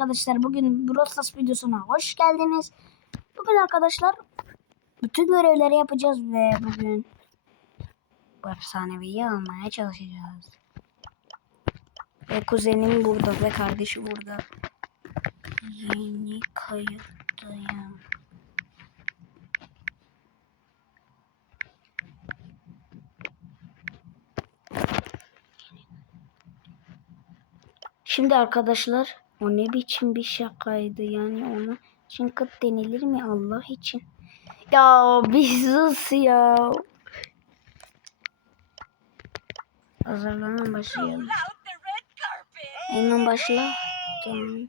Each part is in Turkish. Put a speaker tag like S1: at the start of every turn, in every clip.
S1: arkadaşlar bugün Brawl Stars videosuna hoş geldiniz. Bugün arkadaşlar bütün görevleri yapacağız ve bugün bu efsaneviyi almaya çalışacağız. Ve kuzenim burada ve kardeşi burada. Yeni kayıttayım. Şimdi arkadaşlar o ne biçim bir şakaydı yani ona çınkıt denilir mi Allah için? Ya bir ya. Hazırlanın başlayalım. Hemen başla. Tamam.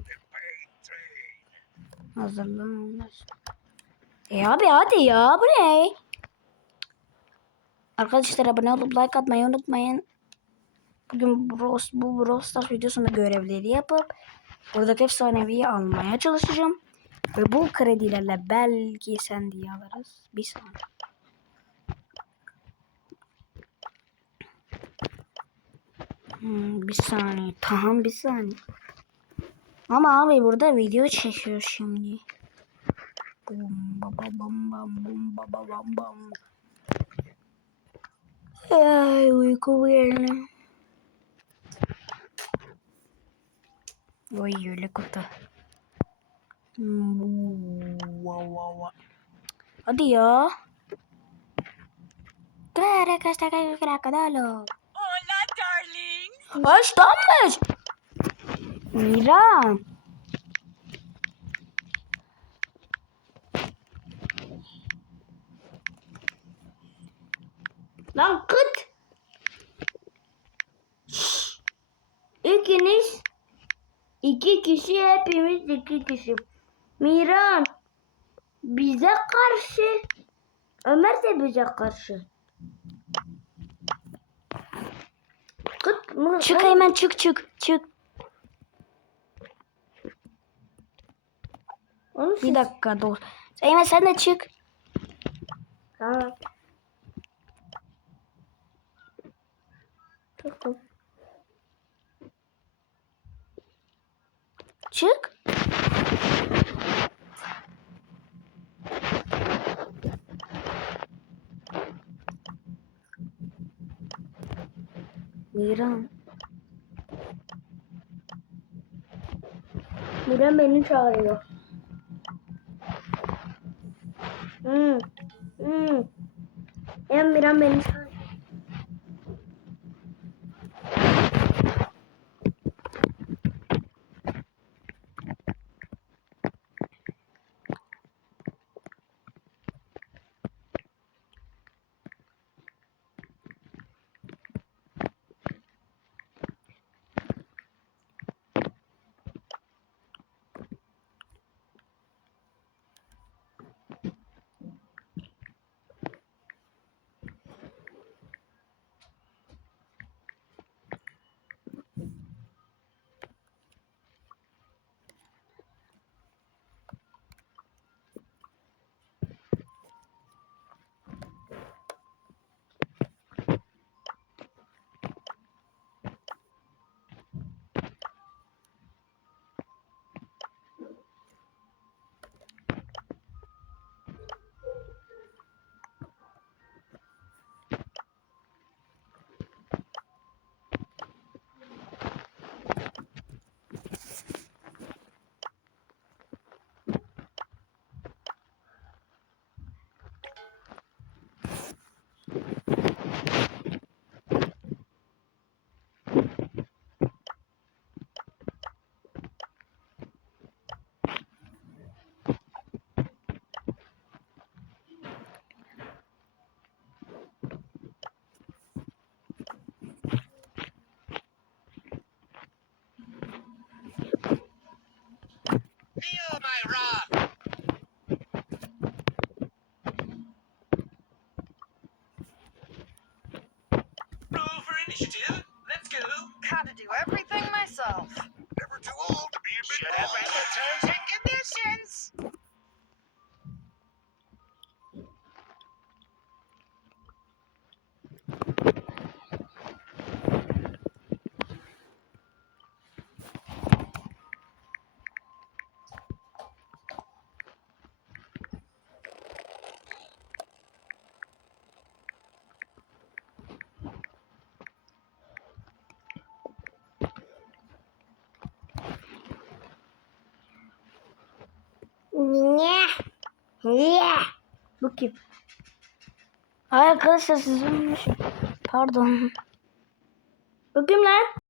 S1: Hazırlanın başla. E abi hadi ya bu ne? Arkadaşlar abone olup like atmayı unutmayın. Bugün Bros, bu Brawl Stars videosunda görevleri yapıp buradaki efsaneviyi almaya çalışacağım. Ve bu kredilerle belki sen diye alırız. Bir saniye. Hmm, bir saniye. Tamam bir saniye. Ama abi burada video çekiyor şimdi. Bum ba ba bam bam bum ba ba bam bam. Ay uyku yerine. Oy öyle kutu. Hmm. Hadi ya. Dare kasta kaya krakadalo.
S2: Hola, darling.
S1: Estamos. Mira.
S3: Lan kıt. Şşş. İki kişi hepimiz iki kişi. Miran bize karşı Ömer de bize karşı. Kıt mı? Çık hemen
S1: çık çık çık.
S3: Bir
S1: dakika dur. Eymen sen de çık.
S3: Tamam.
S1: Tamam. Çık. Miran.
S3: Miran beni çağırıyor. Hmm. Hmm. Ya Miran beni çağırıyor.
S4: initiative. Let's go. Gotta do everything myself.
S5: Never too old to be a big Should
S4: boy.
S3: Niye? Niye? Bu?
S1: Ay arkadaşlar siz. Pardon.
S3: Bu lan?